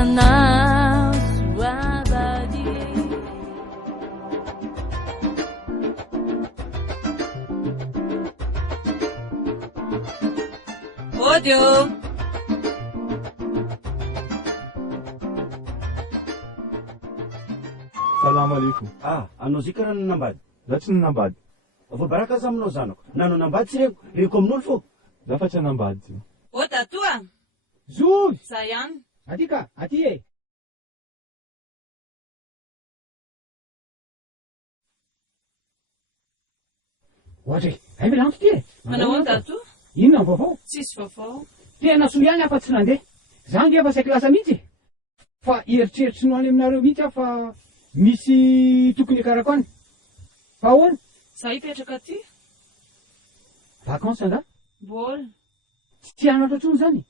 Podium. Salamu alaikum. Anao zikara no nambady. Zaho no nambady. Voabaraka aza aminao zanako. Nano nambady tsy reko amin'olo fô. Zaho fa tsy nambady. O tatoa. Zory. Za ihany. Aty ka, aty e. Ohatra e, ay milanto ty e. Manao ahoana tatoa? Inona ny vaovao? Tsisy vaovao. Tena soa ihany afa tsy nandeha. Za nge efa seklasa mihitsy. Fa eritreritry no any aminareo mihitsy aho fa misy tokony hikarako any. Fa ahoana? Za hipetraka aty. Vacances angaha? Mbola. Tsy anatra intsony zany.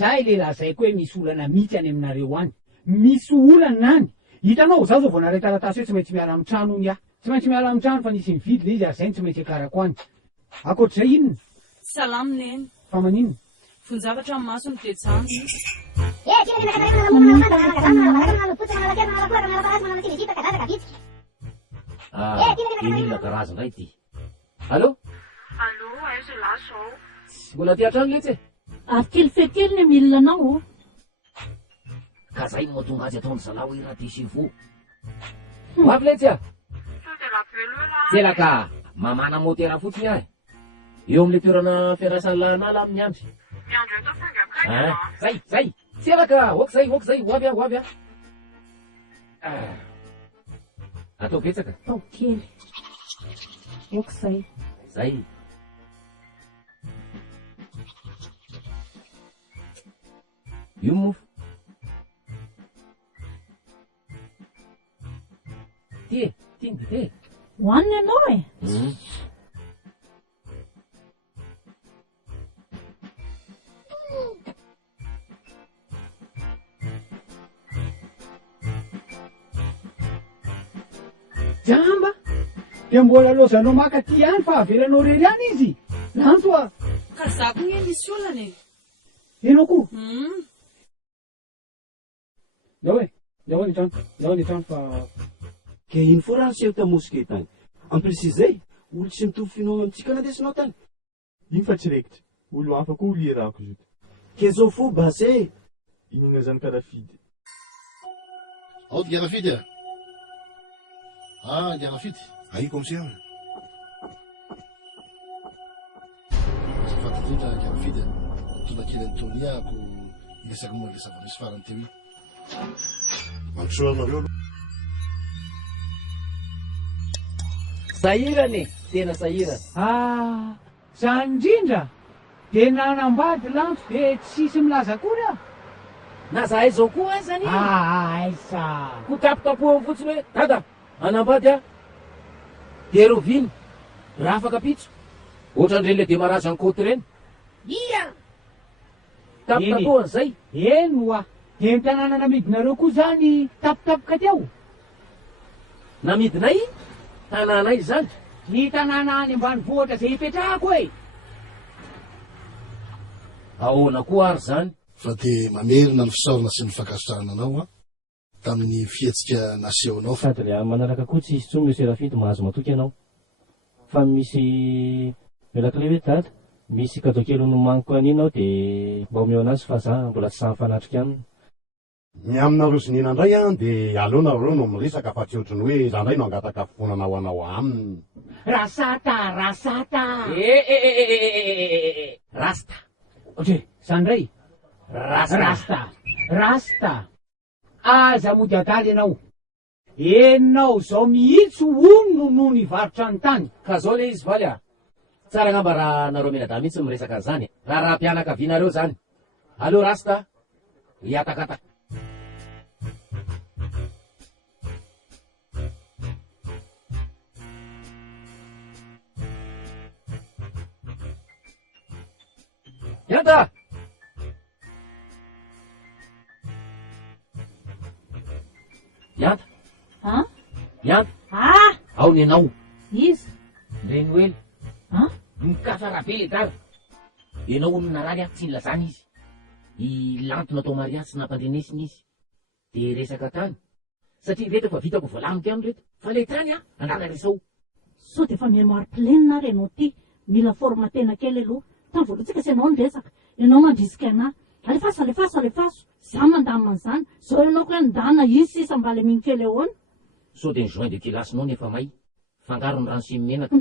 Za ilay lazaiko hoe misy olana mihitsy any aminareo any. Misy olana any. Hitanao, za zao vao naray taratasy hoe tsy maintsy miala amin'ny trano ny aho. Tsy maintsy miala amin'ny trano fa nisy mividy le izy ary zay tsy maintsy hikarako any. Akoatr'izay inona? salamy neny. Fa maninona? Vonjavatra amin'ny maso ny tetsano. Emile karazana ity. Allô? Allô, aiza laso ao? Mbola ty atrano letsy e? Ary kelifekely ny milina anao. Ka zay no mahatonga azy ataony zalaho iraha ty sivo. Mafy letsy a? Tselaka mamana motera fotsiny ahy. Eo amin'le toerana fiarasan'ny lahanala amin'ny andry. Miandro eto fanga Zay. Tselaka, okzay, ho avy a. Atao betsaka. Tao kely. Okzay. Zay. Io mofo. Ty ny dite. Hoanina ianao e. Jamba, dia mbola lozanao maka ty ihany fa avelanao rery any izy. Lanto a. Ka za koa nye misy olana e. Enao koa? Yaho ny trano fa... Ke ino fo raha seho tamosikety tany. Amprisizay, olo tsy mitovy finoana amintsika nandesinao tany. Iny fa tsy rekitra. Olo hafa koa olo irako zao. Ke zao fo base. Inona zany karafidy. Ao ty karafidy a? Karafidy. Aiko amisiana. Azafady indrindra karafidy a. Tona kely antony ako iresaky momba le zava-misy farany teo iny. Mampisoa anareo aloha. Sahirany e, tena sahirany. Za indrindra, de nanambady lanto de tsisy milaza akory aho. Na zahay zao koa azy zany. Aisa. Ko tapotapoha fotsiny hoe, dada, anambady a. De roviny, raha afaka pitso. Ohatrandreny le demarazy any côte reny. Ia! Tapotapoha zay. Eno a, de ny tanàna namidinareo koa zany tapotapoka teo. Namidinay? Tanànay zany. Ny tanàna any ambanivohitra zay hipetrahako e. Ahoana koa ary zany? Fa de mamerina ny fisaorana sy ny fankasitrahana anao a tamin'ny fihetsika nasehoanao. Sady le manaraka koa tsy isy tsony le Serafidy mahazo matoky ianao. Fa misy melakile hoe dada, misy kadao kely nomaniko aninao de mba omeo anazy fa za mbola tsy sahy fanatrika aminy. Miaminareo zinina indray a de aleo nareo no miresaka fa tsy ohatrany hoe za ndray no angataka fonana ho anao aminy. Rasata. Rasta. Otre, sandray. Rasta. Aza mody adaly ianao. Enao zao mihitsy ono noho ny varotra ny tany. Ka zao le izy valy a. Tsara ngamba raha nareo menada mihitsy miresaka an'izany. Raha mpianakavianareo zany. Allo Rasta, hiatakataka. Yanta! Yanta! Yanta! Ao ni anao. Iza? Reny oely. Mikasa rabe le dala. Ianao ono narary a tsy nilazany izy. ilantona atao mariasy nampandrenesiny izy de resaka tany satria reto fa vitako voalamiko ihany reto fa le tany andrana resao so de efa mémoire pleine na renao ty mila formatena kely aloha tany voalohantsika sy ianao nresaka ianao mandrisika anahy alefaso za mandaman'izany zao ianao koa andana isa mba le miny kely ahoana so de ny joint de kilasinao nefa may fangarony rano sy menaka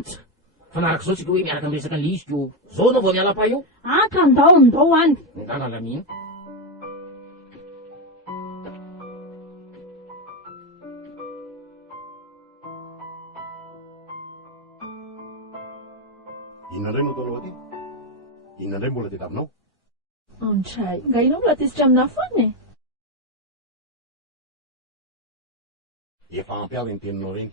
fanaraka zao tsika hoe miaraka miresaka an'le iziko zao anao vao miala-pa eo aka ndao any ndana lamina inona indray no ataonao aty inona indray mbola teta aminao antray nga inao mbola tesitra amina foany efa ampiala ny teninao reny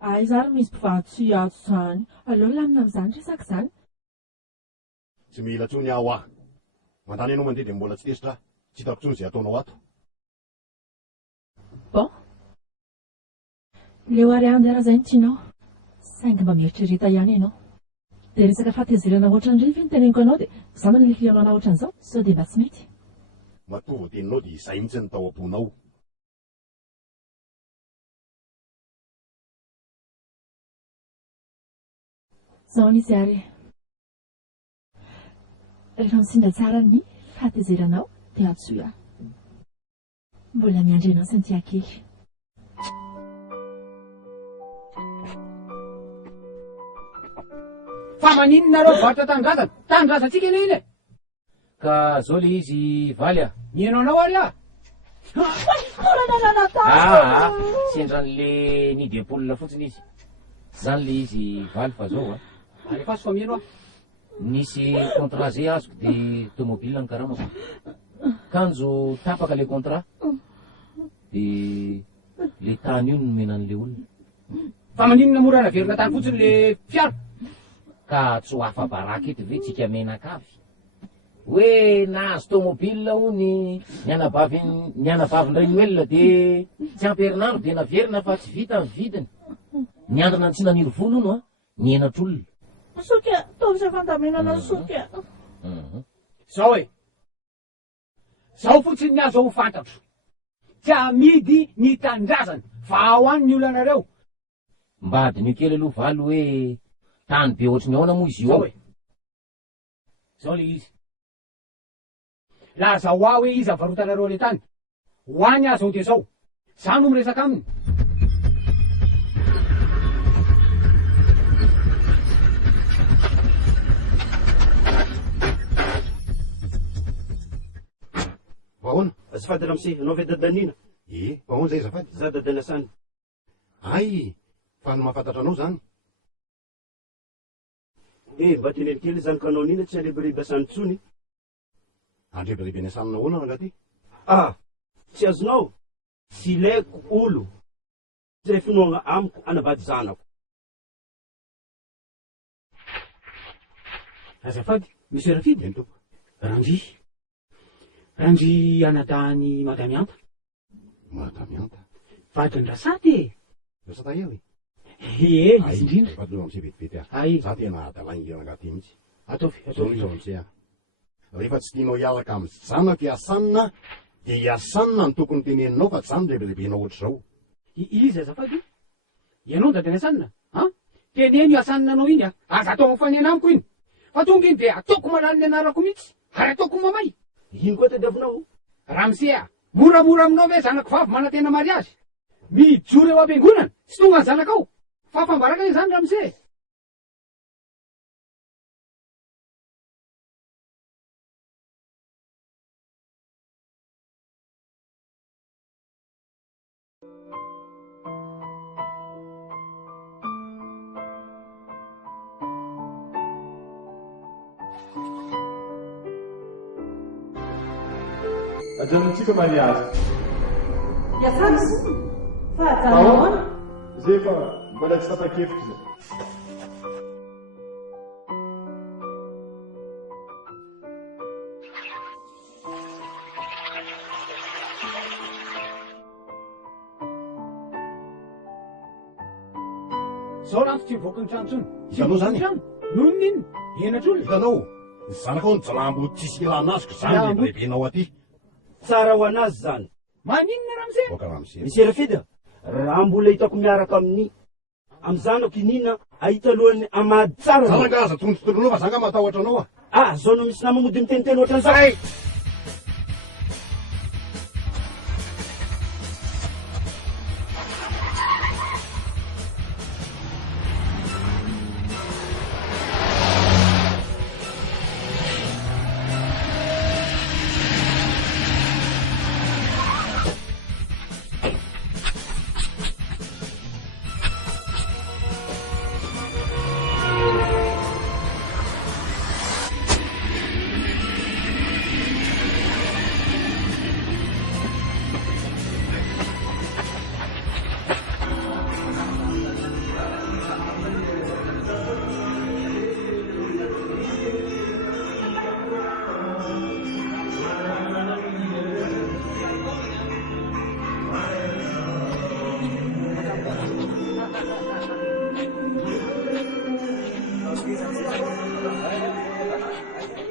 ay zary misy mpivatsy ato zany aleo lamina am'izany resaka zany tsy mila tsony aho ah mandany ianao mandeha de mbola tsy tesitra tsy hitako tsony zay ataonao ato bon leo ary andera zay ny tianao saingy mba mieritrereta ihany ianao de resaka fahatezerana ohatran'ireny ve ny teneniko anao de za manilikianao ana ohatran'izao so de mba tsy mety matovo teninao de izay mihitsy ny tao am-ponao zao n'izy ary rehefa misindra tsara ny fahatezeranao de atsoa mbola miandry anao sy ny tiakely fa maninonareo varotra tanindrazantsika eny iny ka zao le izy valy a mienao ary sendran'le nidepola fotsiny izy zany le izy valy fa zao alefaso fa mieno nisy contrat zay azoko de tomobile ny karamako kanjo tapaka le contrat de le tany io nomenan'le olona fa maninona morana verina tany fotsiny le fiaro ka tsy ho afa-baraka ety ve tsika menakavy hoe nahazo tomobile ony nianavavindray ny olona de tsy amperinandro de naverina fa tsy vita ny vidiny niandrina ny tsy naniry volo ono nienatr'olona soka tovy fandamenana soka zao e zao fotsiny ny azo ho fantatro tsy amidy ny tandrazany fa ao any ny olonareo mba adin'io kely aloha valo hoe tany be ohatriny ahoana moa izy io ao zao le izy laza hoa hoe izy avarotanareo le tany hoany azo de zao za no miresaka aminy vahoana azafady ramse anao ve dadanina vahoana zay azafady za dadana sany ay fa no mahafantatra anao zany mba teneny kely zany kanao nina tsy alebireby asany tsony andrebireby ny asanina hoana rangaty tsy azonao tsy ilaiko olo tsy ray finoagna amiko anavady zanako azafady monsieur rafidy eny tompo randry anadany madamianta vadin-drasaty rasata eo izy indrindra fatolo amse vetivety za tena adalaingiranaty mihitsy ataovy amse rehefa tsy tianao hialaka amy zanako iasanina de iasanina ny tokony teneninao fa tsy zany lebelebenao ohatr'zao izy azafady ianao dadany asanina teneno asanina anao iny aza atao amfanena amiko iny fa tonga iny de ataoko malalo ny anarako mihitsy ary ataoko mamay ino koa tadiavinao raha misea moramora aminao ve zanako vavy manatena mariazy mijoro eo am-piangonana sy tonga ny zanakao fa fambaraka iny zany raha mise ajanontsika mariazy Yasamsi, fahazanahoana zay fa mbola tsy tapa-kevitra zay zao ranto tsy mivoaka ny trano tsony hitanao zany nonon iny enatr'olona hitanao Ny zanako ny jalambo tsisy ilana azoko zany le lehibenao aty. Tsara ho anazy zany. Maninona ramose? Boka ramose. Misy Serafida, raha mbola hitako miaraka amin'ny zanako inina ahita lohany amady tsara. Zanagaza tongotrotolonao fa zanga matahotra anao Ah, zao no misy namamody miteniteny ohatran'izay.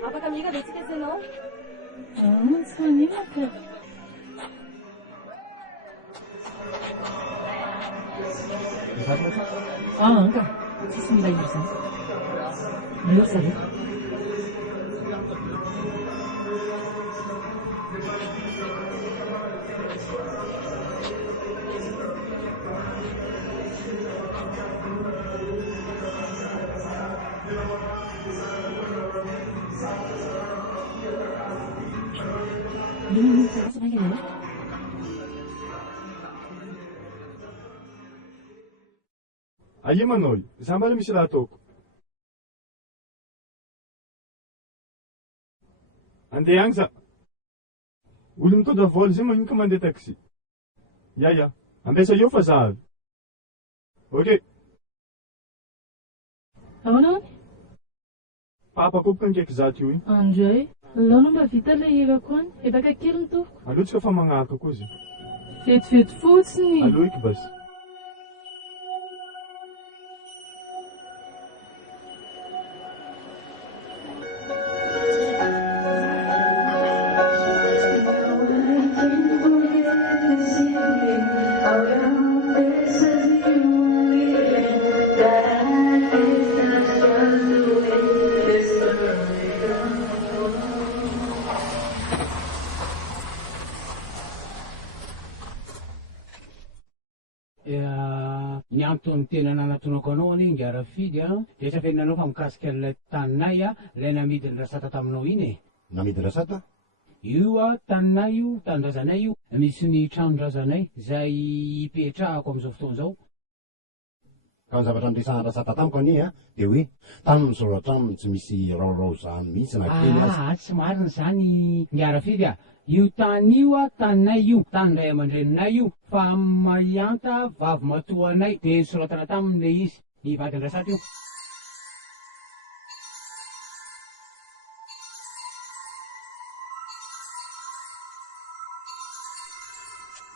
Afaka miaka dia tsika ianao? Tsy fanimaka. Anka, tsisy mila io zany. Io zareo. Aia manao io? Za mbola misy raha ataoko. Andeha agny za. Olo mitondra vola zay magnino ka mandeha taxi. Ya, ambesa eo fa za avy. Ok. Ahoana? Papa kopoka ngeky zato io. Andray, laona mba vita ilay helako any, edaka kely ny toko. Alotsika fa magnaraka koa izy. Vetivety fotsiny. Allo iky basi. Ny antony tena nanatonako anao anie Ngarafidy dia safenanao fa mikasika ilay taninay ilay namidiny rasata taminao iny e. Namidiny rasata? Io taninay io, tanindrazanay io, misy ny tranondrazanay izay ipetrahako amin'izao fotoana izao. Ka ny zavatra niresahana rasata tamiko anie dia hoe tany misoratra aminy tsy misy raorao zany mihitsy na kely azy. Tsy marina zany Ngarafidy io tany io taninay io, tany ray aman-dreninay io, fa Maianta vavy matoanay dia nisoratana taminy izy nivadiny rasata io.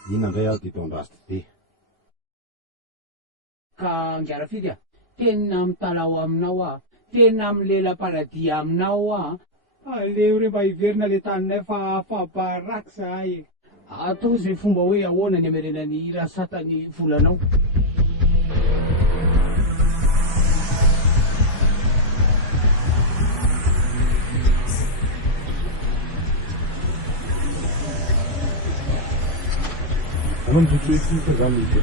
Inona indray aho dia taondrasy ty. Ka Ngarafidy tena mitalao aminao tena milela-paladia aminao aleo re mba hiverina le taninay fa afabaraka zahay. Atao zay fomba hoe ahoana ny amerenany rasatany volanao. Anao mijotso eky fa zany ito.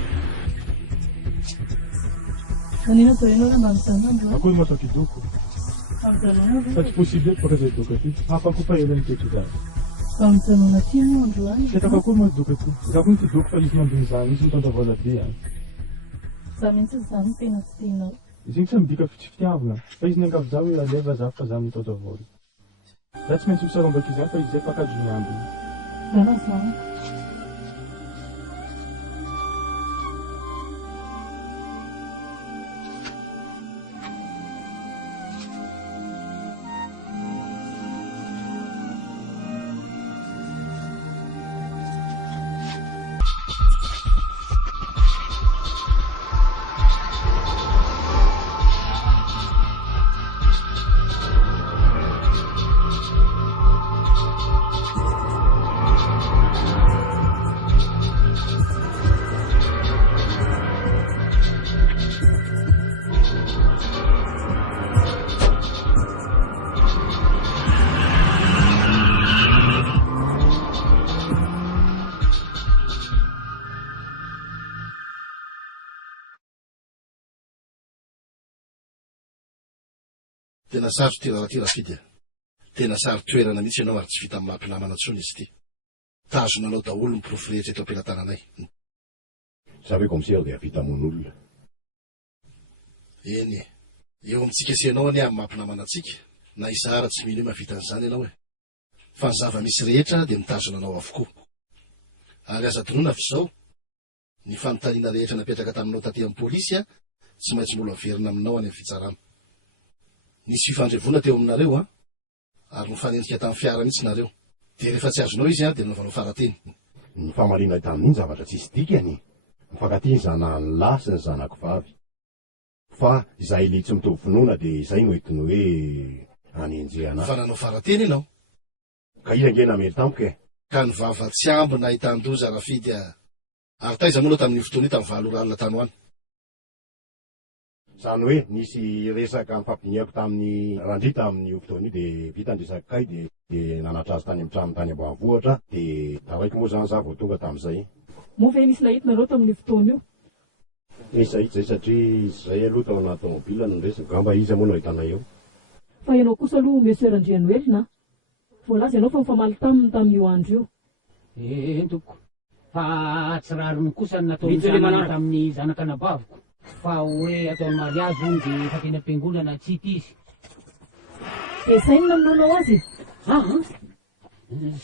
Manina to ianao mba misan'andro? Akory matao kidoko. Fa tsy possible eky baka zay doka ty. Hafako fa ela nikeky za. Fa mijanona aty ianao andro any? Setako akory moa doka ty. Za koa nitidoko fa izy mandiny zany, izy mitondra vola be any. Za mihitsy zany tena tsy tianao. Izy tsy midika tsy fitiavana. Fa izy niangavy za hoe aleva za fa za mitondra vola. Za tsy maintsy misarambaka izany fa izy zay fakajy ny ambiny. Dana zany. Tena sarotra ty raha ty Rafidy. Tena sary toerana mihitsy ianao ary tsy vita amin'ny mampilamana tsony izy ty. Tazonanao daholo ny porofo rehetra eto am-pelantananay. Savez comme si dia vita amin'olona. Eny e. Eo amintsika sy ianao anie amin'ny mampilamana antsika. Na izara tsy mino hoe mahavita an'izany ianao e. Fa ny zava-misy rehetra dia mitazonanao avokoa. Ary aza donona fa izao, ny fanontaniana rehetra napetraka taminao taty amin'ny polisy tsy maintsy mbola verina aminao any amin'ny fitsarana. Nisy fifandrevona teo aminareo ary nofanenjika tamin'ny fiara mihitsy nareo. Dia rehefa tsy azonao izy dia nanaovanao farateny. Ny famarina tamin'iny zavatra tsy isy dikany. Mifankatia ny zanahany lahy sy ny zanako vavy. Fa izay ilay tsy mitovy finoana dia izay no hitiny hoe hanenjehana. Fa nanao farateny ianao. Ka ilangena mely tampoka e. Ka ny vava tsy ambo na hitan-doza Rafidy ary taiza moa tamin'ny fotoana io tamin'ny vahaloralina tany hoany. Zany hoe nisy resaka nifampiniako tamin'ny randrita amin'ny fotoana io dia vita ny resaka kay dia nanatra azy tany amin'ny trano tany ambanivohitra dia taraiky moa zany za vao tonga tamin'izay. Moa ve nisy nahitinareo tamin'ny fotoana io? Nisy zay satria izay aloha tao anaty tomobila no resaka. Gamba izy moa no ahitanay eo. Fa ianao kosa aloha Monsieur Andrianoely na? Voalaza ianao fa mifamaly taminy tamin'io andro io. Entoko. Fa tsy rariny kosa nataony zanany tamin'ny zanakanabaviko. Fa hoe ataony mariazy ony dia efa teny am-piangonana tsy hita izy. Dia izay no namonao azy?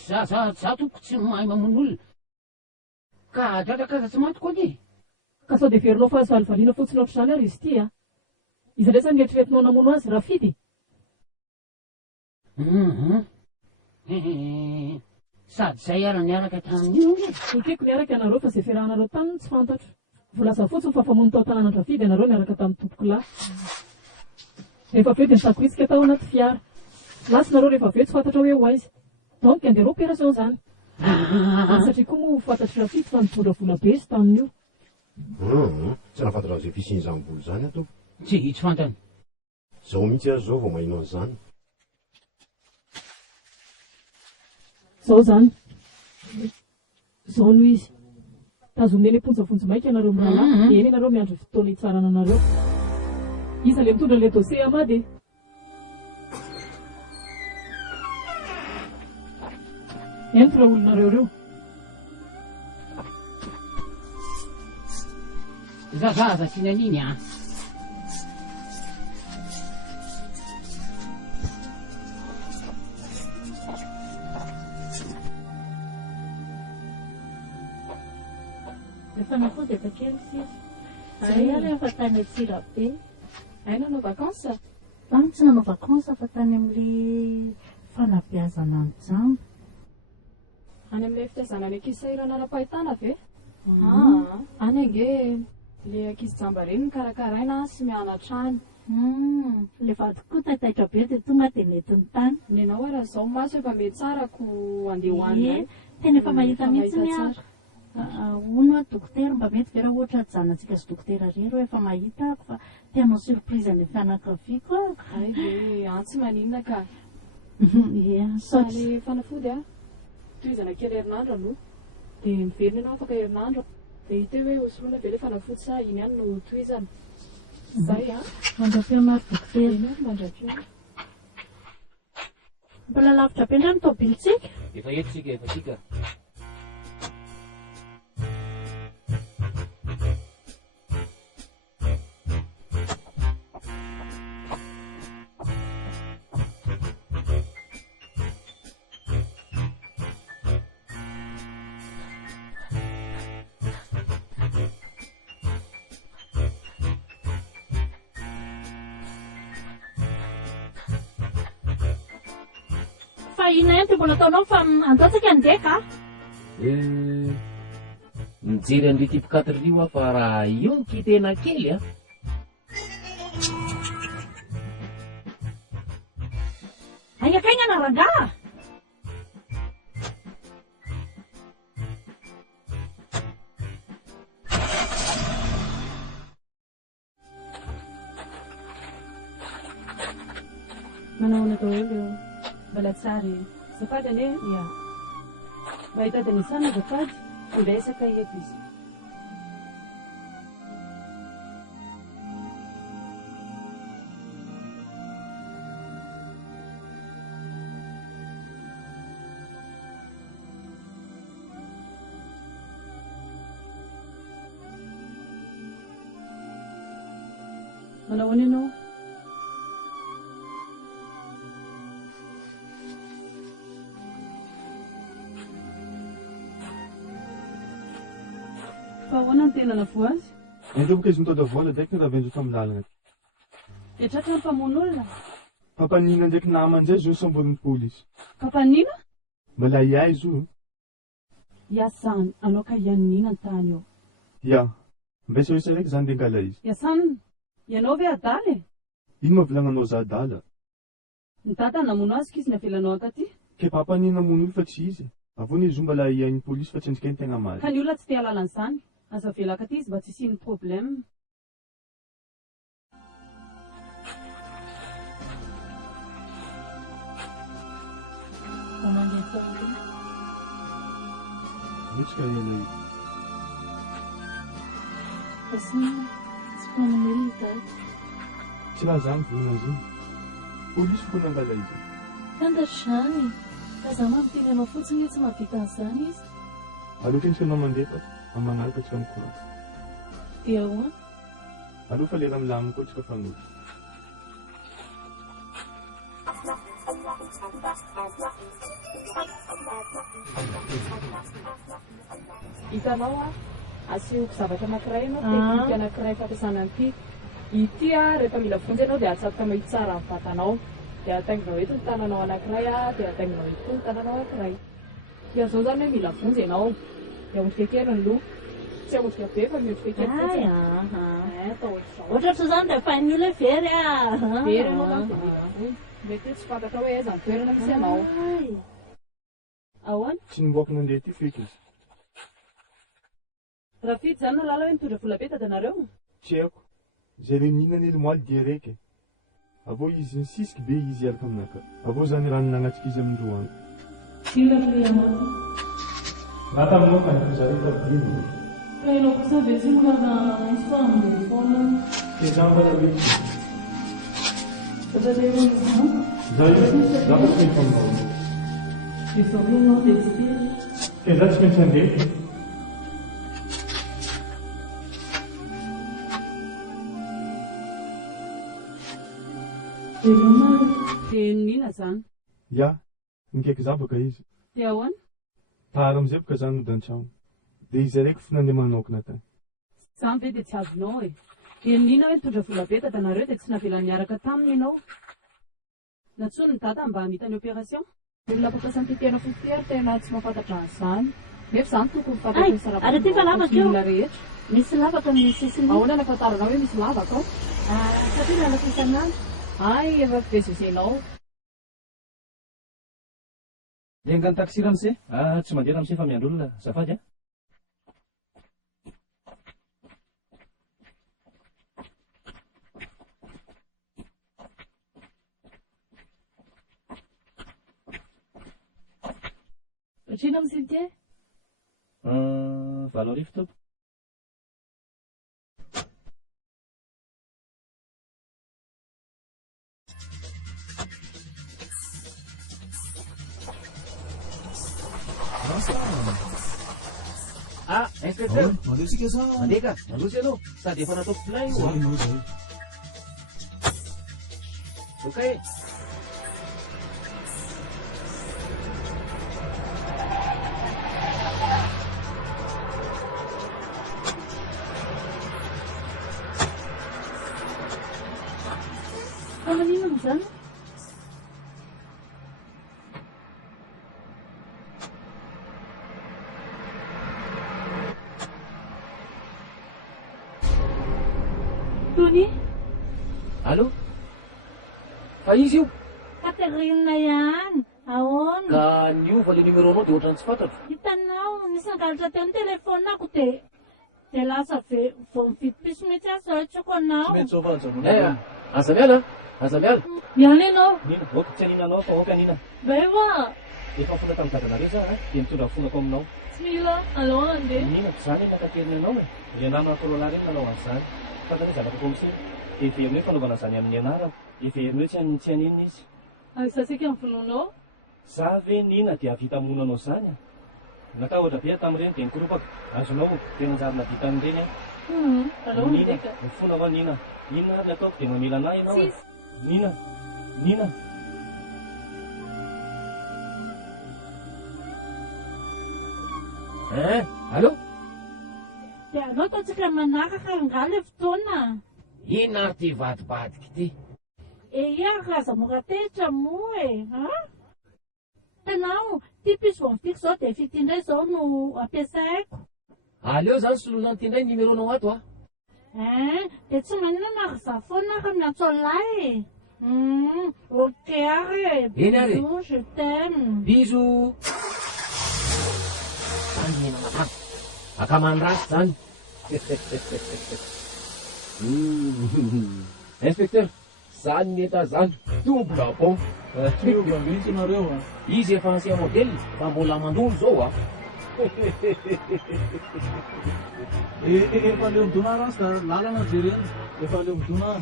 Za toko tsy mahay mamono olona. Ka dratraka tsy mantoko anie. Ka sao dia verinao fa azovalivaliana fotsiny ohatr'izany ary izy ity Izy ndray zany eritreretinao namono azy Rafidy? Sady izay ara niaraka tamin'io. Tokeko niaraka ianareo fa izay fiarahanareo taminy tsy fantatro. Voalaza fotsiny fa famono tao tanàna Rafidy ianareo niaraka tamin'ny tompoko lahy. Rehefa aveo dia nitakoritsika tao anaty fiara. Lasinareo rehefa aveo tsy fantatra hoe ho aiza. Donc andeha opération zany. Satria koa moa fantatry Rafidy fa nivolavola be izy tamin'io. Tsy nafantatra an'izay fisian'izany volo zany ato. Tsy fantany. Zao mihitsy azy zao vao mahino an'izany. Zao zany. Zao noho izy. Tazominy eny amponjavonjo maika ianareo mirahalahy. Dia eny ianareo miandry fotoana hitsarana anareo. Iza ilay mitondra ilay dossier amady. Entro olonareo reo. Zaza sy naniny Rehefa nafody efa kely sisy. Zay ary efa tany Antsirabe. Ay nanao vakansa? Tsy nanao vakansa fa tany amin'ilay fanabeazana ny jamba. Any amin'ilay fitaizana ny ankizy sahirana ara-pahitana ve? Any ange ilay ankizy jamba reny nikarakaraina sy mianatra any. Ilay vadiko taitaitra be dia tonga dia nety ny tany. Ny anao ara izao maso efa mety tsara ko andeha hoany. Tena efa mahita mihitsy ny ary. Hono dokotera mba mety vera ohatra janantsika sy dokotera rery efa mahita fa tianao surprise ny fianakaviako. Ay ve tsy maninona ka. Sary fanafody tohizana kely herinandro aloha dia miverina ianao afaka herinandro dia hita hoe hosorona ve ilay fanafody sa iny ihany no tohizana. Zay mandra-piana ary dokotera. Mandra-piana. Mbola lavitra be indray ny tobilitsika. Efa eto sika efa sika. Ina ento mbola ataonao fa andatsika andeha ka? Mijery an'ilay type 4 io fa raha io ny kitena kely Aingakaina na rangaha. Manaona daholo mbola tsara azafady anie mahita dia nisana azafady indesaka eto izy. Manao ahoana ianao? Fa ahoana ny tena navo azy? Endreboka izy mitondra vola ndraiky ny ravenjotra amin'ny lalana. Etratra ny mpamono olona? Pampanina ndraiky naman'izay zo samborin'ny polisy. Pampanina? Mbola iay zo. Iasany, anao ka ianina ny tany eo. Ya, mbaisa isa raiky zany lengala izy. Iasany, ianao ve adala? Ino mahavilananao za adala? Ny tata namono azy ka izy navelanao taty? Ke pampanina mono olo fa tsy izy. Avony izy mbola iai'ny polisy fa tsy endrika ny tegna maly. Ka ny olona tsy te alalan'izany. Aza velaka ty izy mba tsy isian'ny problème. Otrika ela io. Tsy mpanomely dady. Tsy raha zany volana ziny. Polisy fo nangala izy. Fantatro zany. Fa za mampiteny anao fotsiny hoe tsy mahavita an'izany izy. Aleo kendrika anao mandefa amanaraka atsika mikora. Dia ahoana? Aleo fa lera milamina koa atsika fanoto. Hitanao asehoko zavatra anankiray ianao teknika anankiray fampiasana an'ity. Ity rehefa mila vonjy ianao dia atsatoka mahitsy tsara amin'ny vatanao. Dia atainginao eto ny tananao anankiray dia atainginao eto ny tananao anankiray. Dia zao zany hoe mila vonjy ianao. Dia ahodika kely ny loha. Tsy ahodika be fa mihodika kely fotsiny. Ohatra ohatr' zany dia fahin'ny olona very very ianao zany dia mila vonjy. Mety tsy fantatra hoe aiza ny toerana misy ianao. Ahoana? Tsy niboaka nandeha ty feky izy. Raha fidy zany nalala hoe mitondra vola be dadanareo? Tsy haiko. Zay renina ny elimoaly dia raiky. Avô izy nisisiky be izy iaraka aminaka. Avô zany raha nanagnatitsika izy amindroany. Ina le ianao? Raha taminao fa nizareo tabino. Ka ianao kosa ve tsy mikarana maintsy fa amin'ny telefona? Dia zany fa tabino. Otra le ianao izany? Zay za fa tsy maintsy aminao. Dia ianao dia tsy dia. Ke za tsy maintsy andeha. Dia nina zany? Ya, nikaiky zavaka izy. Dia ahoana? Tara amizay boka zany nody an-trano. Dia izy raiky fo nandeha manokana tany. Zany ve dia tsy azonao e. Dia nina hoe mitondra vola be dadanareo dia tsy navela niaraka taminy ianao. Natsoa ny dada mba hamita ny opération? Olona mpampiasa ny titena fotsy ary tena tsy mahafantatra an'izany. Nefa zany tokony fantatry sarapy. Ary ty fa lavaka eo. Olona rehetra. Misy lavaka amin'ny sisiny. Ahoana nafantaranao hoe misy lavaka ao? Satria lalaka isan'andro. Ay, efa fivezivezenao. Lenga ny taxi ramose? Tsy mandeha ramose fa miandro olona. Zafady a? Otrina amin'ny cimetière? 20 tompo. Inspecteur! Mandesika sa? Mandeha ka, mandosy ianao. Sady efa nataoko pilay io. Okay. Manino zany? Tony? Allô? Fa izy io? Katerina ihany. Ahoana? Ka niova le numéro anao dia ohatrany tsy fantatro. Hitanao, nisy nangalatra teo amin'ny telefonako dia lasa vao mividy piso mihitsy aho zahotrako anao. Tsy mety zao fanjaronao. Aza miala? Aza miala? Miala ianao? Nina, oka tsy aninanao fa oka nina. Beva! Efa fona tamin'ny dadanareo za dia mitondra fonako aminao. Tsy mila, aloha andeha. Nina, zany nakaterina anao e. Ilay namana kolonary iny nanao an'izany. Fantany hoe zavatra komisy dia very hoe fanaovana zany amin'ny anarako. Dia very hoe tsy aninona izy. Aisasika ny vononao? Za ve nina dia avita monanao zany a? Natao ohatra be tamin'ireny dia nikoropaka. Azonao tena anjarina vita amin'ireny a. Aloha Nina, ndeka. ny fona avao nina. Inona ary ataoko dia mamela anahy ianao e. Nina, Nina. Allô? Dia anao ataontsika manaraka angala le fotoana. Inona ary ty vadibadiky ty? Ia, raza mora tetra moa e. Tanao, ty piso vao mifiko zao dia fity indray zao no ampiasaiko. Aleo zany solona ty indray numéronao ato a. Dia tsy manina naraza foana ary miantso an'lay. Ok ary. Eny ary. Bisous, je t'aime. Bisous. Zany mena matany. Akamany rasy zany. Inspecteur, zany meta zany. Double pont. Miova mihitsy nareo a. Izy efa ancien modèle fa mbola mandolo zao a. Efa leo midona rasy da lalana jereny. Efa leo midona.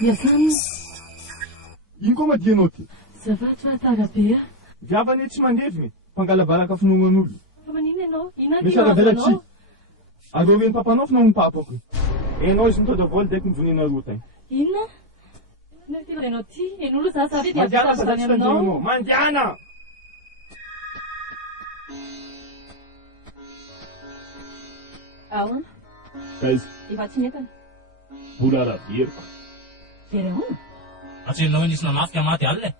Iasany. Ino koa madianao ty? Zavatra tarabe a. Viavany tsy mandeviny, mpangalabalaky finoan'olo. Fa manino ianao? Ina Misy aravelatsy. Areo reny papanao finao papako. Enao izy mitondra vola daiky mivonina roa tagny. Inona? Ina ty renao ty? En'olo za sary dia Mandiana avy fa tavany tsy aminao. tanjonanao. Mandiana! Ahoana? Kaiza? Efa tsy netana. Mbola araberiko. Very ahoana? Atselinao nisy nanafika maty alina e.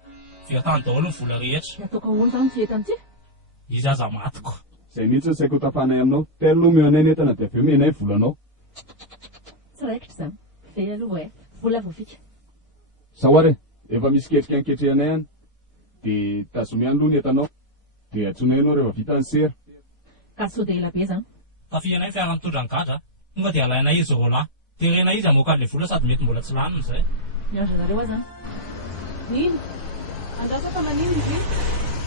Fiatany daholo ny vola rehetra. Nataoko ahoana zany tsy entana ty? Izy aza matiko. Zay mihitsy saiko tafanay aminao. Telo aloha meanay netana dia aveo menay volanao. Tsy raikitra zany. Very aloha e. Vola voafika. Sahoary, efa misy ketrika anketrehanay any. Dia tazomihany aloha ny entanao. Dia atsonay ianao rehefa vita ny sera. Ka sao dia ela be zany. Tafianay fiara mitondra ny gadra. Tonga dia alainay izy rola. Terenay izy amoaka le vola sady mety mbola tsy laniny zay. Miandra nareo aho zany. Nino? Andrasa fa manino izy?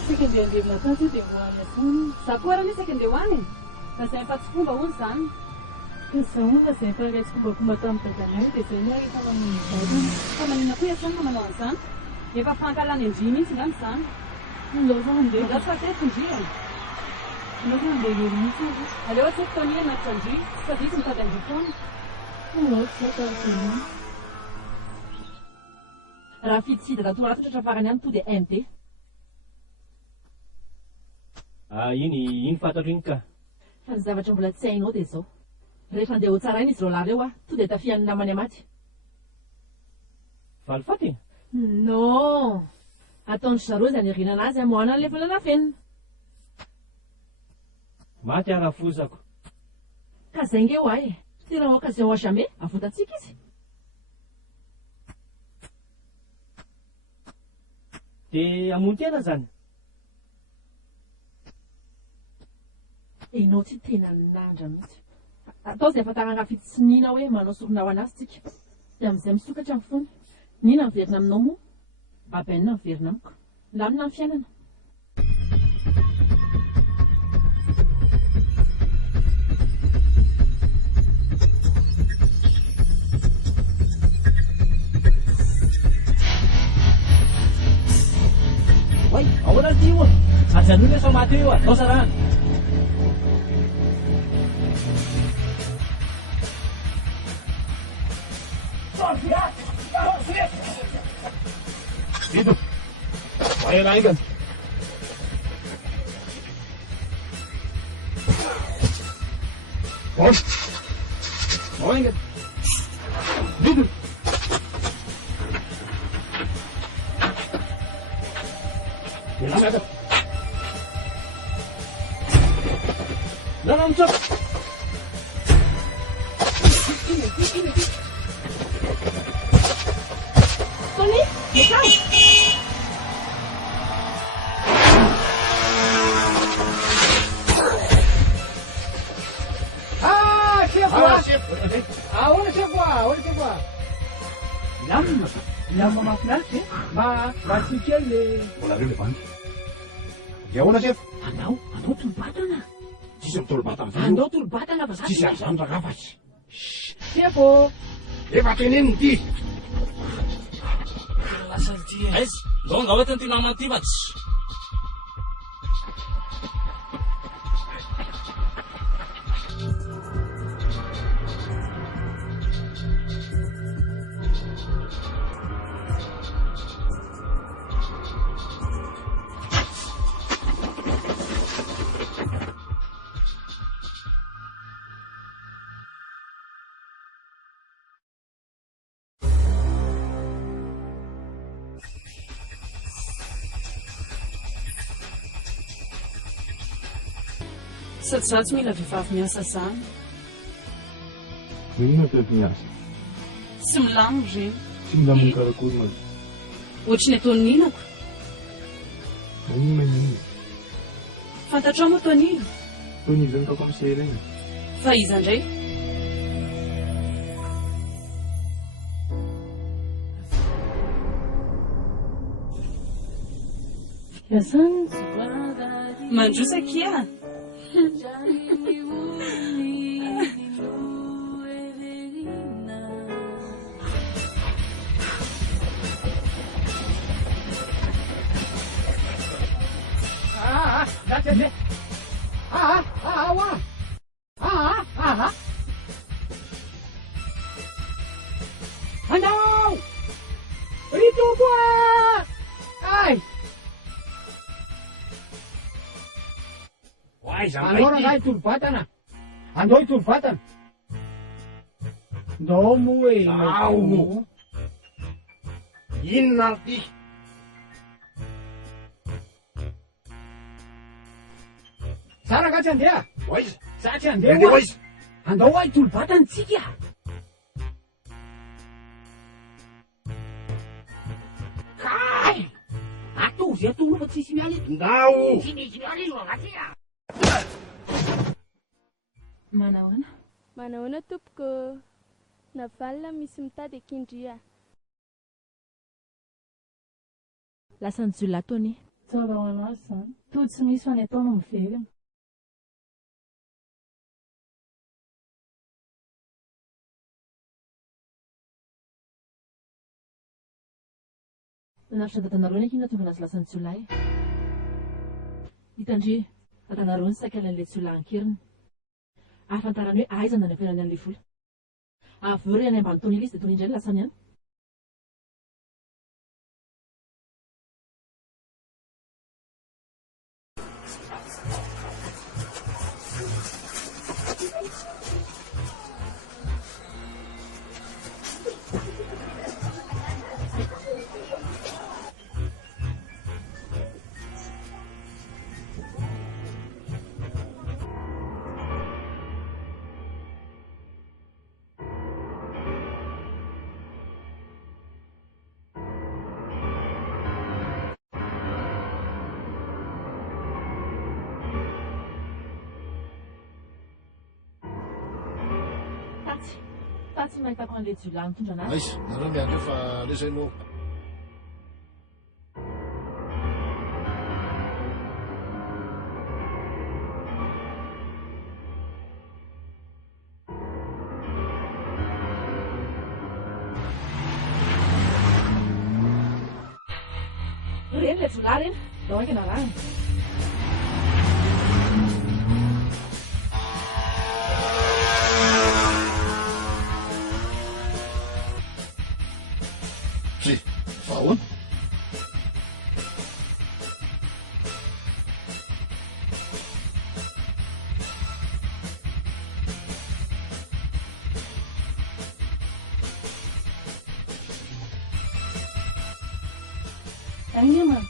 Saika andeha andevina tasy dia voany asany. Za koa raha saika andeha hoany. Fa zay efa tsy fomba hono zany. Ka zaho fa zay efa raisy fombakomba tamin'ny dadanay dia zay ny efa manino izay. Fa manina koa iasany no manao an'izany. Efa fankalany andry mihitsy ngany zany. Andao zao andeha. Andao fa teto indrina. Andao fa andeha hely mihitsy izy. Aleo atseto tony anaty andry. Sady izy mitady andry foana. Andao tsy zao raha fidisida toratotra trafarany any to dia MT. Iny fantatro iny ka. Fa ny zavatra mbola tsy hainao dia zao. Rehefa andeha ho tsara iny izy rola reo to dia tafihan'ny namany amaty. Falifaty? Non. Ataondry zareo izay anirina anazy amoana an'ilay volana fenina. Maty arafosako. Ka zay nge ho ay. Tirant occasion à jamais, avotantsika izy. Dia hamono tena zany. Enao tsy tena nandra mihitsy. Atao izay ahafantarana fitsy nina hoe manao sorona ho anazy tsika. Dia amin'izay misokatra amin'ny fony. Nina miverina aminao moa? Babenina miverina amiko. Lamina amin'ny fiainana. Wai, ahoana ty io a? Ajanona sa maty io a? Tao sarahana. Dito. Kaya na ikan. Oh. Oh ikan. Dito. Dalam cok. Tony, ikaw. Chef! Ahoana chef wa? Lamma mahafinaritra mba tsy kely le... Mbola reo le vany. Dia ahoana chef? Anao tolo-batana. Tsisy mitolo-batana fa Andao tolo-batana fa tsisy azany rakafatsy. Chef o. Efa teneniny ty. Lasa ty aizy. Ndao angaoetany ty namany ty fa tsy. Sady za tsy mila vehivavy miasa zany. Inona tety miasa? Tsy milamo reny. Tsy milaminy karakory man. Ohatry ny ataon'ny ninako. Inona inona? Fantatrao moa Tony? Tony zany kako amin'izay ireny. Fa iza indray? Yazany mandrosa kia. Andao! Ritopo! Ai! Andao rangahy tolo-batana. Andao tolo-batana. Ndao moa e. Ao! Inona ty? Sara ka tsy andeha? Oiza? Sa tsy andeha? Andeha oiza? Andao ay tolo-batana tsika. Kay! Atozy atono fa tsisy miala ito. Ndao! Tsy misy miala ino agnaty a. Manahoana? Manahoana tompoko? Navalina misy mitady akindria. Lasa ny jiolahy Tony. Tsara ho anazy zany. Tody tsy misy fa ny ataona miverina. Nanafitra dadanareo ny akina tonga nazy lasa ny jiolahy. Hitandre, dadanareo ny sakalan'ilay jiolahy ankiriny. Ahafantarany hoe aiza na ny ampianany an'ilay vola. Avy eo ry any ambany Tony izy dia Tony indray ny lasany any. Tatsy mahitako an'ilay jiolahy mitondra anazy. Aiza, nareo miandry fa lezainao. Reny ilay jiolahy reny, dao aika narahany. Vahoana? Agny man.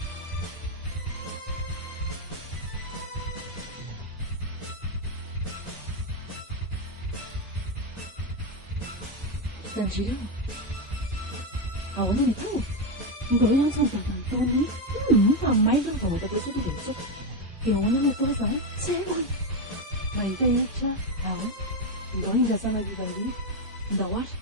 Hitandre io. Ahoana ny tao? Ndao ihany tsy mitandany Tony. Fa mailo ny vahoaka kesy dia mitsoka. Dia ahoana ny atao zany? Tsy haiko. Mahita hevitra. Ahoana? Ndao indrasana livaliva. Ndao ary.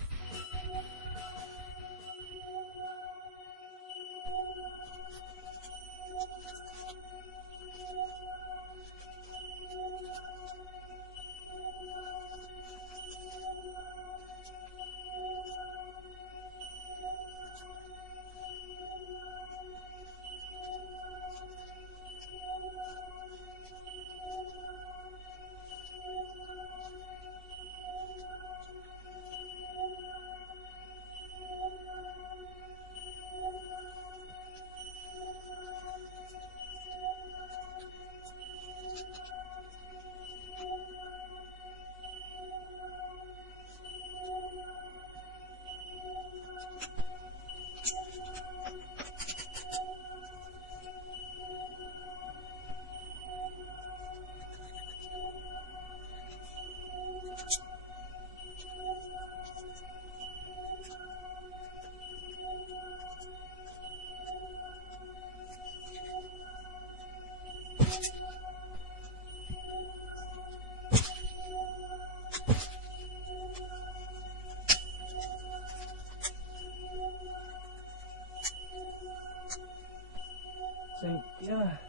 Cynthia.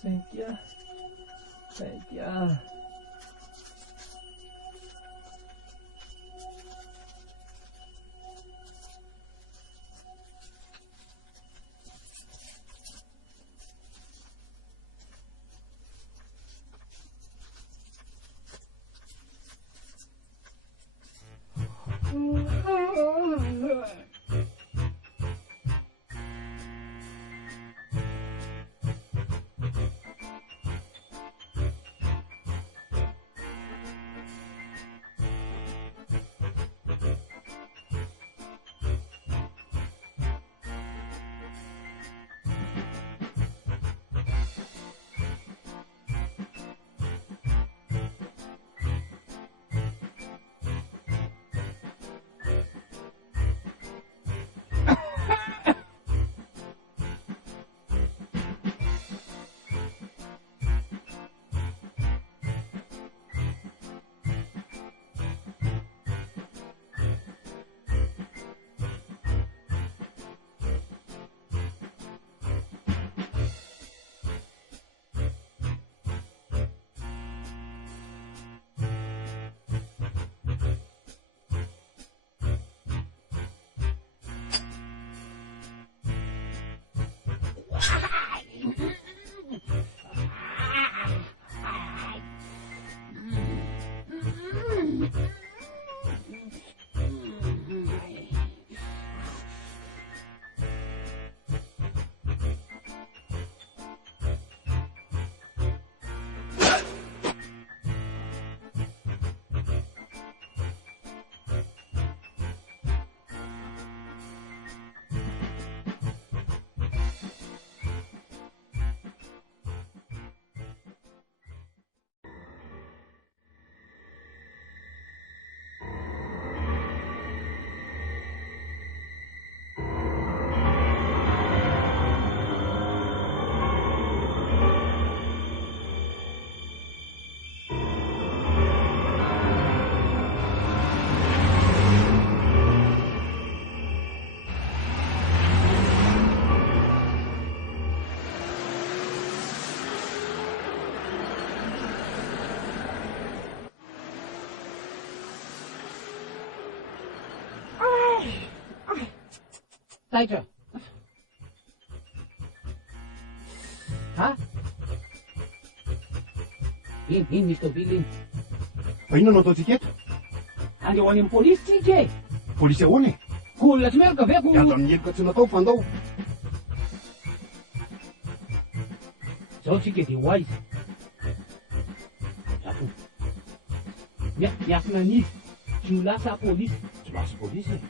Cynthia. Cynthia. Taitra. Ha? Ino misy tôbily iny? Fa inona no ataontsika eto? Andeho any amin'ny polisy tsika e. Polisy ahoana e? Olona tsy miaraka ve ko? Aza amin'ny heloka tsy natao fandao. Zao tsika dia ho aiza. Zafo. Miafina an'izy. Tsy ho lasa polisy. Tsy lasa polisy e.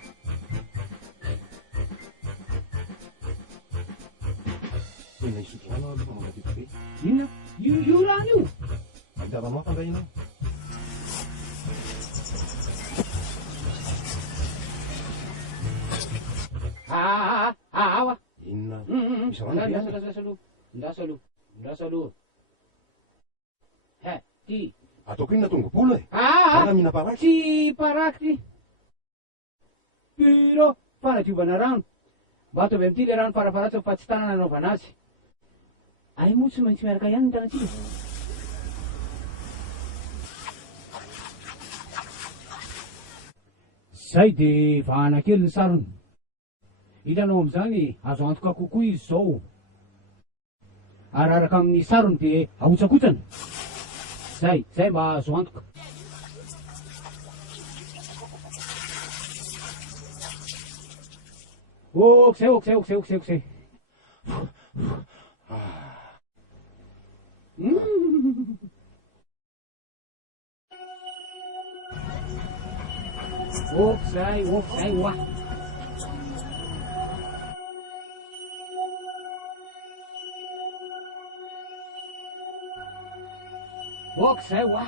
Tena isotro rano aloha mangatiko be. Inona? Io rano io? Mandiavanao fandray ianao. Awa. Inona? Misy rano be any. Ndrasa aloha. He, ty. Ataoko inona tongopolo e? Ana mihina paraky. Tsy paraky ty. Puro fanadiovana rano. Mba ato avy amin'ity le rano farafaratsy fa tsy tanana anaovana azy. Ay moa tsy maintsy miaraka ihany ny tanatsika. Zay de vahana kely ny sarony. Hitanao amin'izany azo antoka kokoa izy zao. Araraka amin'ny sarony de ahotsakotsana. Zay mba azo antoka. Okzay. Okzay wa. Okzay wa.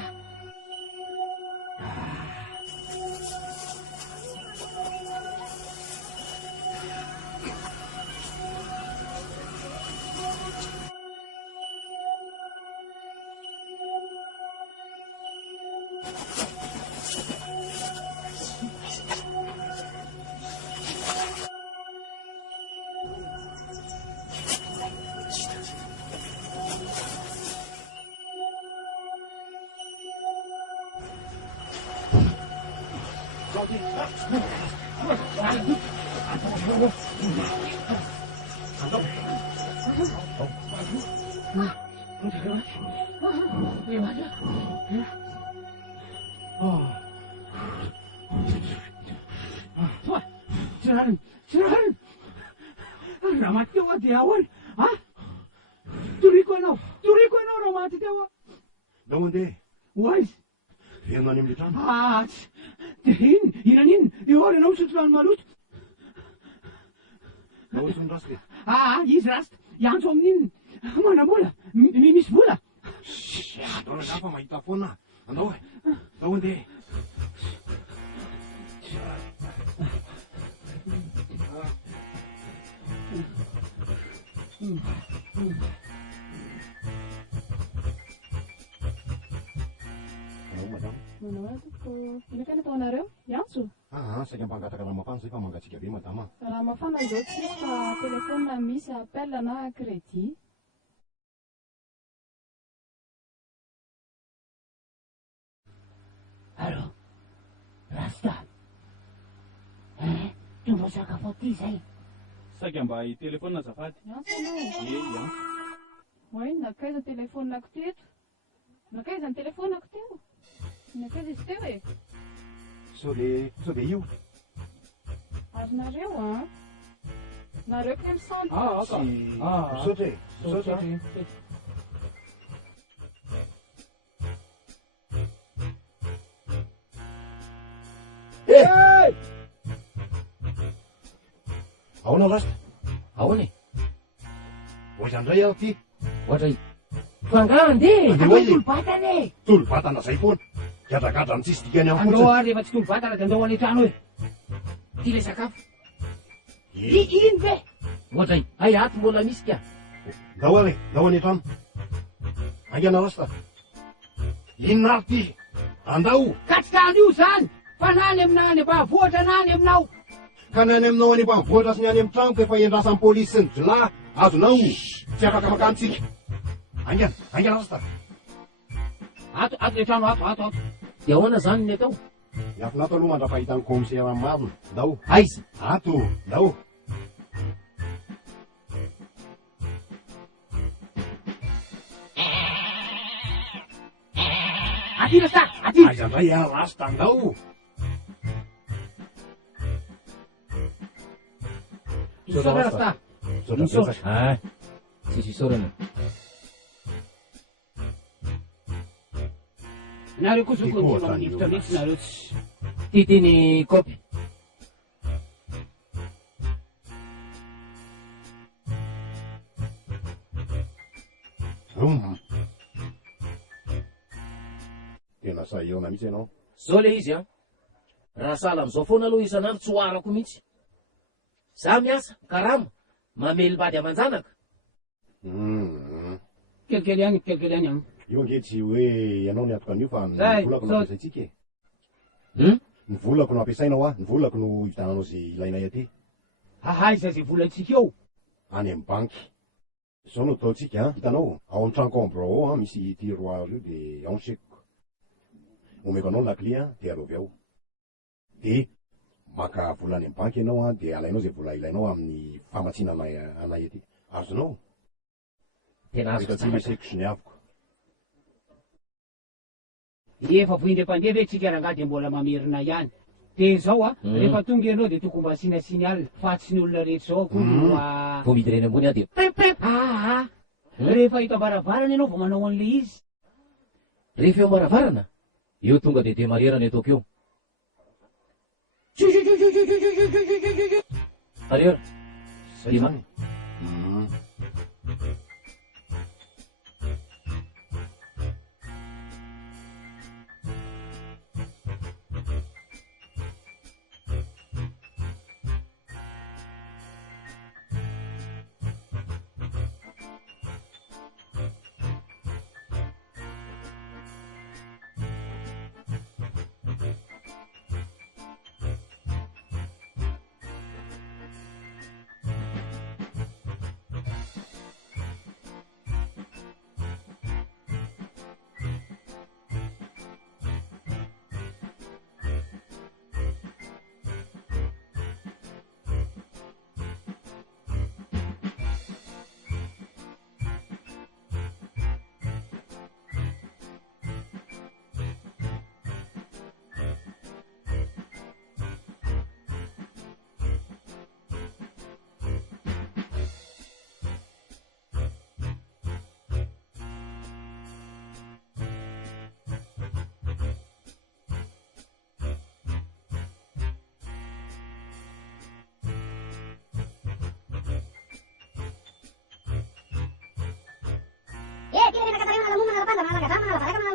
Sirahan! Ramat ka wa diawan, ha? Turi ko na, ramat diawa. Dawan de. Wais. Yan na nimlitan. Tehin, iranin, iwarin om sutlan malut. Dawan sun rasti. Izrast, yan somnin, mana bola, mimis bola. Dawan apa mai telefon na. Ando. Dawan de. Manao ko. Inaka na taonareo? Iantso? Saika mpangataka raha mafana zay fa mangatsika be madama. Raha mafana izao tsy fa telefona misy appel na crédit. Allô? Rasta? Tonga sakafo aty zay. Saika mba hitelefona azafady. Iantso anao? Oay, nakaiza telefonako teto? Nakaiza ny telefonako teo? Nakaiza izy teo e? Sao de io? Ary nareo nareo que me sente. Saotra e. Ahoana rasta? Ahoana e? Oizandray aho ty. Ohatray. Fangahandeha! Tolobatana e! Tolobatana zay foana. Gadragadrany tsisy dikany amin'ny fotsiny. Andao rehefa tsy tolobatana dia andao any an-trano hoe. Ty le sakafo. Iny ve? Ohatray. Ay, ato mbola misy ka. Ndao any any an-trano. Aingana rasta. Inona ary ty? Andao. Katrikany io zany. Fa nany aminany ambanivohitra nany aminao. Ka nany aminao any ambanivohitra sy ny any amin'ny tranoko efa iandrasan'ny polisy sy ny jolà azonao tsy afaka makantsika. Aingana rasta. Ato le trano ato. Dia ahoana zany ny atao? Miafinato aloha mandrapahitany komisera marina. Ndao. Aiza? Ato, ndao. Aty rasta, aty. Aiza ndray rasta ndao. Isaora rasta. Isaora. Sisy isaorana. Nareo koa zao koa ny manifitra mihitsy nareo tsy. Ty ny kopy. Tena sahiona mihitsy ianao. Zao le izy raha sala am'izao foana aloha isan'andro tsy oarako mihitsy. Za miasa, karama, mamely mbady aman-janaka. Kelikely any. Io ange tsy hoe ianao ny atoka an'io fa ny volako no ampiasaitsika e. Ny volako no ampiasainao ny volako no hividananao zay ilainay aty. Ahaiza zay volantsika eo? Any amin'ny banky. Zao no ataotsika hitanao, ao amin'ny trancombre ao misy tiroir io de ao ny sekiko. Omeko anao ny lakle de arovy ao. De maka vola any amin'ny banky ianao de alainao zay vola ilainao amin'ny famatsiana anay aty. Azonao? Tena azo tsy miseko sy ny avoko. Efa voindre-pandeha ve tsika rangady mbola mamerina ihany. De zao rehefa tonga ianao de tokony mba sinasiny alina fa tsy ny olona rehetra zao koa vao midy reny ambony de rehefa hita baravarana ianao vao manao an'le izy. Rehefa eo baravarana eo tonga de demarerana ataoko eo. Marera. Zany.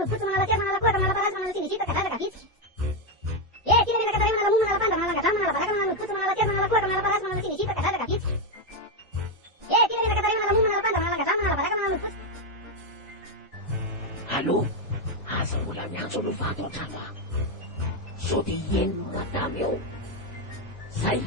manalo fotsy manala tia manala koaka manala parasy manala sinizita ka dadaka vitsika tia menaka taray manala mo manala panda manala gadra manala baraka manala fotsy manala tia manala koaka manala parasy manala sinizita ka dadaka vitsika tia menaka taray manala mo manala panda manala gadra manala baraka manala fotsy. Allo, aza mbola miantso aloha vato an-trano aho. Sao dia henony madama eo. Zay.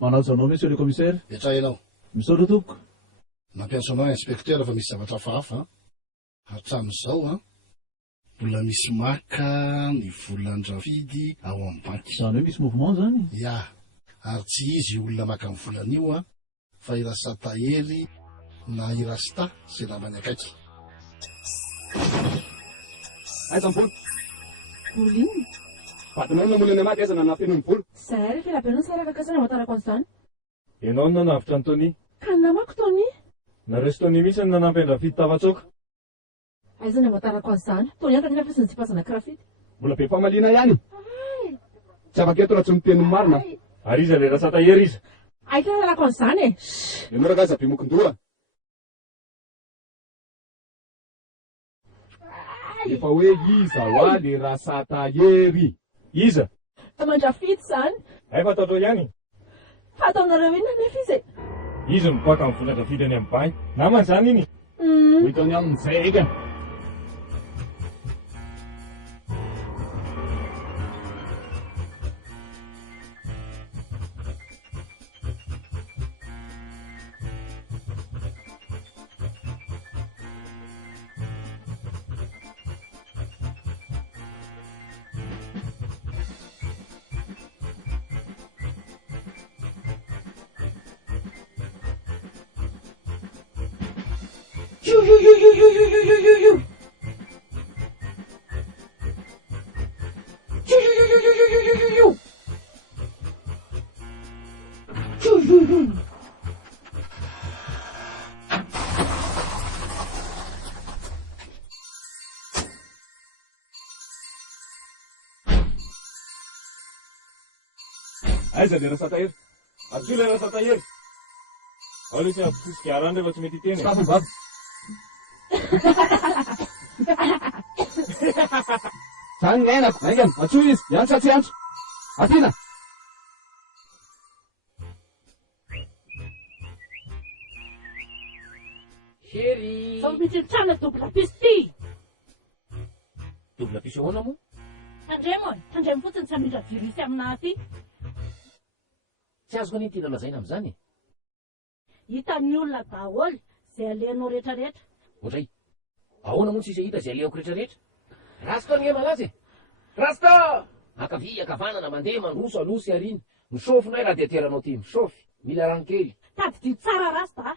Manaja anao monsieur le commissaire? Etra ianao. Misaotra tompoko. Nampiantso anao inspecteur fa misy zavatra hafahafa hatramin'izao mbola misy maka ny volan-drafidy ao amin'ny banky. Zany hoe misy mouvement zany? Ya, ary tsy izy olona maka amin'ny volan'io fa irasa tahery na irasta zay namany akaiky. Aiza ny vola? Vola inona? Vatanao namono any amaky aiza nanafeno ny vola? Zahay rehefa elabe sara kakasana matarako an'izany. Ianao no nanavitra ny Tony? Ka namako Tony? Naresy Tony mihitsy ny nanampy an-drafidy tafatsoka. Aiza ny amatarako an'izany? Tony ihany ka fitsiny tsy pasana krafidy. Mbola be famaliana ihany. Tsy afaka raha tsy miteny marina. Ary iza le rasa tahery iza? Aika lalako an'izany e. Ianao raha aiza be mokondora. Efa hoe iza hoa le rasa tahery. Iza? Taman-drafidy zany. Ay fataotro ihany. Fataonareo inona nefa izy? Izy miboaka amin'ny volan-drafidy any amin'ny banky. Namany zany iny. Hitany amin'izay eka. Aiza le rasa tahery? Atsy le rasa tahery. Ao le tsy ampitosika arany rehefa tsy mety hiteny. Sakafo vavy. Zany ny ainako, aingana, atsoy izy, iantso tsy antso. Atina. Chéri. Sao mitritrana dobla piso ty. Dobla piso ahoana moa? Tandremo e, tandremo fotsiny tsy hamindra virusy aminahy ty. Tsy azoko any tiana lazaina amin'izany. Hitan'ny olona daholo zay alenao rehetrarehetra. Ohatray, ahoana moa tsisy hita zay aleoko rehetrarehetra? Rasta ny malaza e. Rasta! Akavia akavanana mandeha mandroso alosy ariny. Misofy nay raha deteranao ty misofy. Mila rano kely. Tadidio tsara rasta.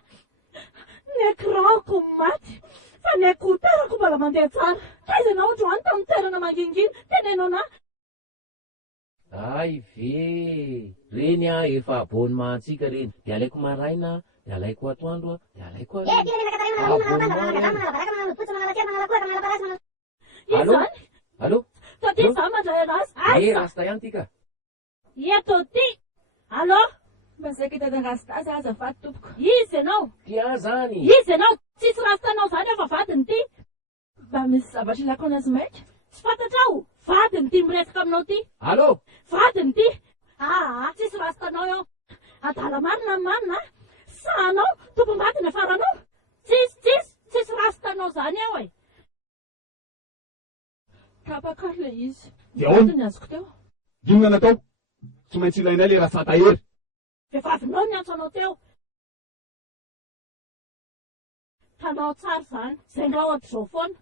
Ny écranko maty. Fa ny écouteurako mbola mandeha tsara. Aiza ianao androany tamin'ny toerana mangingina. Tenenao na. Ay ve, reny efa abonnementsika reny. De alaiko maraina, de alaiko atoandro, de alaiko Allo? Allo? Tody za mandray anazy. Rasta ihany tika. Eto ty. Allo? Mazaka hitady rasta za azafady tompoko. Izy ianao? Tia zany. Izy ianao? Tsisy rastanao zany efa vadiny ty. Mba misy zavatra ilako anazy maika? Tsy fantatrao? Vadiny ty miresaka aminao ty. Allo? Vadiny ty. Tsisy rastanao eo. Adala marina marina. Sanao, tompom-badiny afaranao. Tsisy rastanao zany eo e. Tapakary le izy. De ahoana? Ny azoko teo. Inona natao? Tsy maintsy ilainay le rasa tahery. Vehivavinao ny antso anao teo. Tanao tsara zany. Zay nga ohatr'izao foana.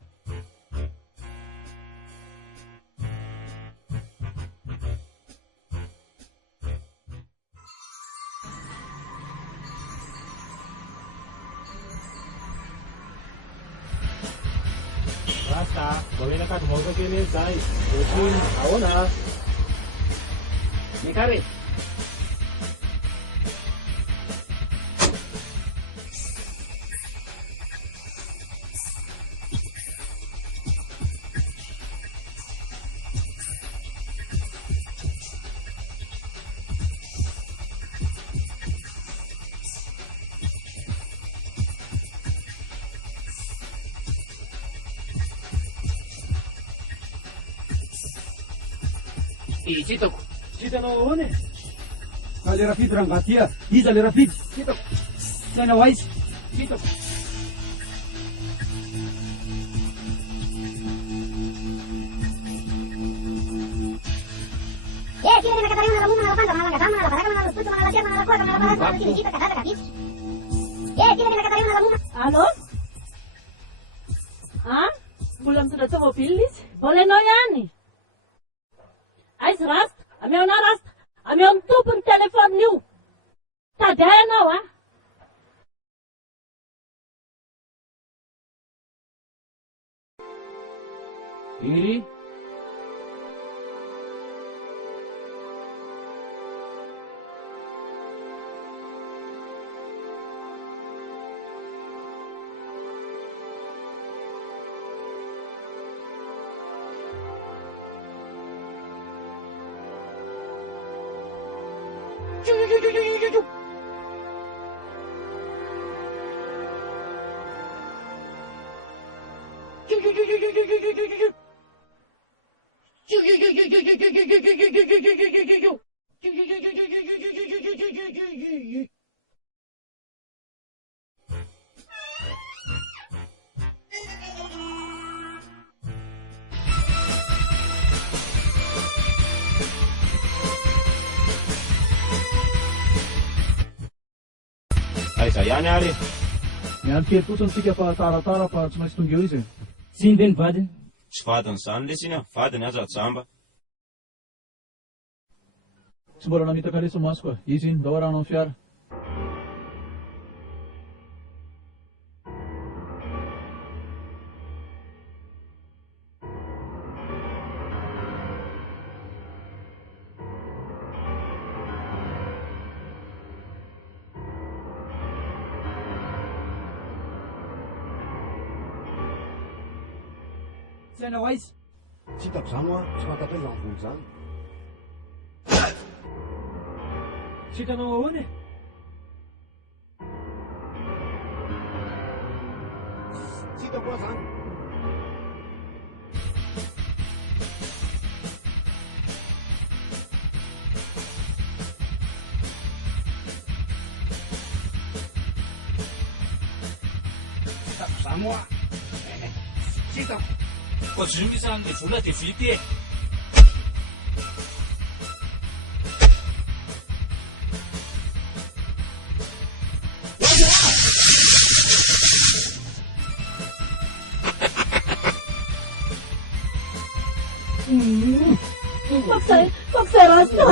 Rasta, bawin ka tumawa kini sai. Osin, ahoana? Nikare. Tsy hitako. Tsy hitanao ahoana e? Ka le rafidy rangaty a. Iza le rafidy? Tsy hitako. Tsy hainao aiza? Tsy hitako. Kila mina Katarina la muna la panda la gazama la baraka la puto la tierra la cuerda la baraka la tinijita kasada kapit. Kila mina Katarina la muna. Alo? Mbola mitondra tomobily izy? Mbola ianao ihany? Aiza rasta? Ameo anao rasta? Ameo amin'ny tompony telefônina io. Tady ahy ianao a? Iry. Aiza ihany ary. Miandry kely fotsiny tsika fa taratara fa tsy maintsy tonga eo izy. Tsy ny ny vadiny? Tsy vadiny izany lesiny a, vadiny aza jamba. Tsy mbola namitaka leso maso koa, izy iny ndao arano amin'ny fiara. Tsy hainao aiza? Tsy hitako izany a, tsy fantatra izy amin'ny volo izany. Tsy hitanao ahoana e? Tsy hitako koa izany. Tsy hitako izany moa. Tsy hitako. Ko tsy misy an'ilay vola dia vity e. Foksy rasta.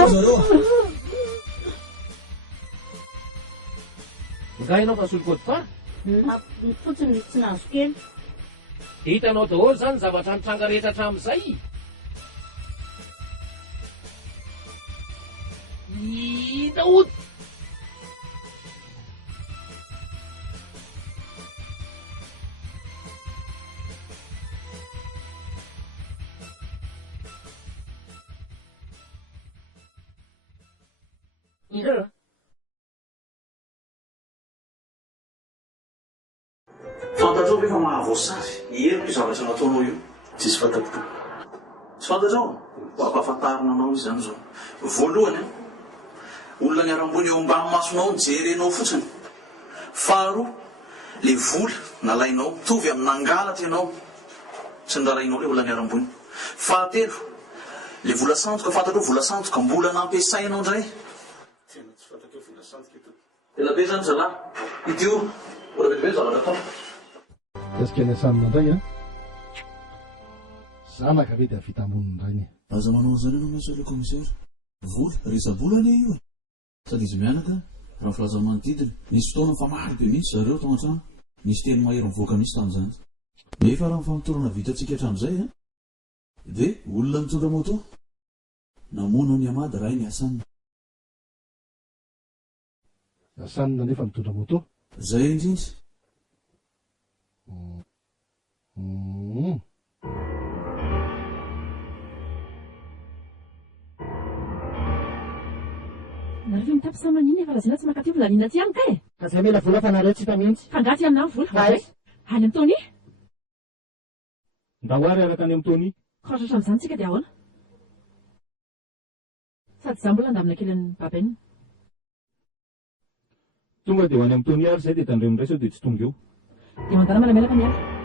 Ngahinao fa solokody fara? Fotsiny tsy nahazo kely. Hitanao daholo zany zavatra mitranga rehetra hatramin'izay. Hita ody. Fantatrao ve fa mahavoasary ieriko io zavatra nataonao io? Tsisy fantako to. Tsy fantatrao? Ampahafantarina anao izy zany zao. Voalohany olona niara-mbony eo ambany masonao nijerenao fotsiny. Faharoa, le vola nalainao tovy amin'ny angalatra ianao tsy nirarainao le olona niara-mbony. Fahatelo, le vola sandoka fantatrao vola sandoka mbola nampiasainao indray. Tena tsy fantatrao vola sandoka ito. Ela be zany zalahy. Itio, ora bebe zavatra tao. Esika ny asanina indray a zanaka ve dia vita amboniny indray. Aza manao an'izany ianao maintsy le commissaire. Vola resa-bolana io e. Sady izy mianaka raha filaza manodidina. Nisy fotoana fa maro be mihitsy zareo tao an-trano. Nisy teny mahery mivoaka mihitsy tamin'izany. Nefa raha mifampitorana vitantsika hatramin'izay a dia olona mitondra moto namono ny amady ray ny asanina. Asanina nefa mitondra moto? Zay indrindra. Nareo mitapy-samaniny efa lazina tsy makaty volaniana aty amika e. Ka izay mela vola fa nareo tsy hita mihitsy. Fangaty aminao ny vola. Any amin'ny taony? Ndahoary araka any amin'ny taony? Kotratra amin'izany tsika dia ahoana? za mbola andamina kely ny babainy. Tonga dia ho any amin'ny tony ary izay dia tandremo indray sao dia tsy tonga eo. Dia mandana malamelaka ny ala.